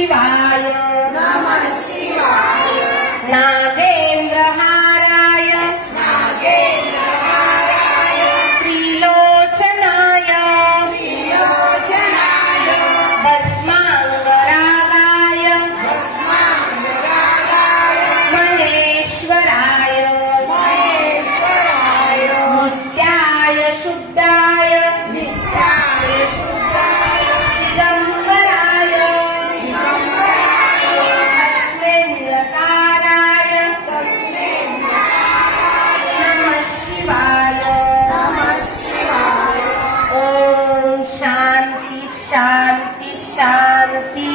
शिवाय नमः शिवाय नागेन्द्रहाराय नागेन्द्रहाराय त्रिलोचनाय त्रिलोचनाय भस्माङ्गरागाय भस्माङ्गरागाय महेश्वराय महेश्वराय नित्याय शुद्धाय नित्याय शुद्धाय दिगम्बराय दिगम्बराय तस्मिन्नकाराय तस्मै नमः शिवाय नमः शिवाय ॐ शान्ति शान्ति शान्ति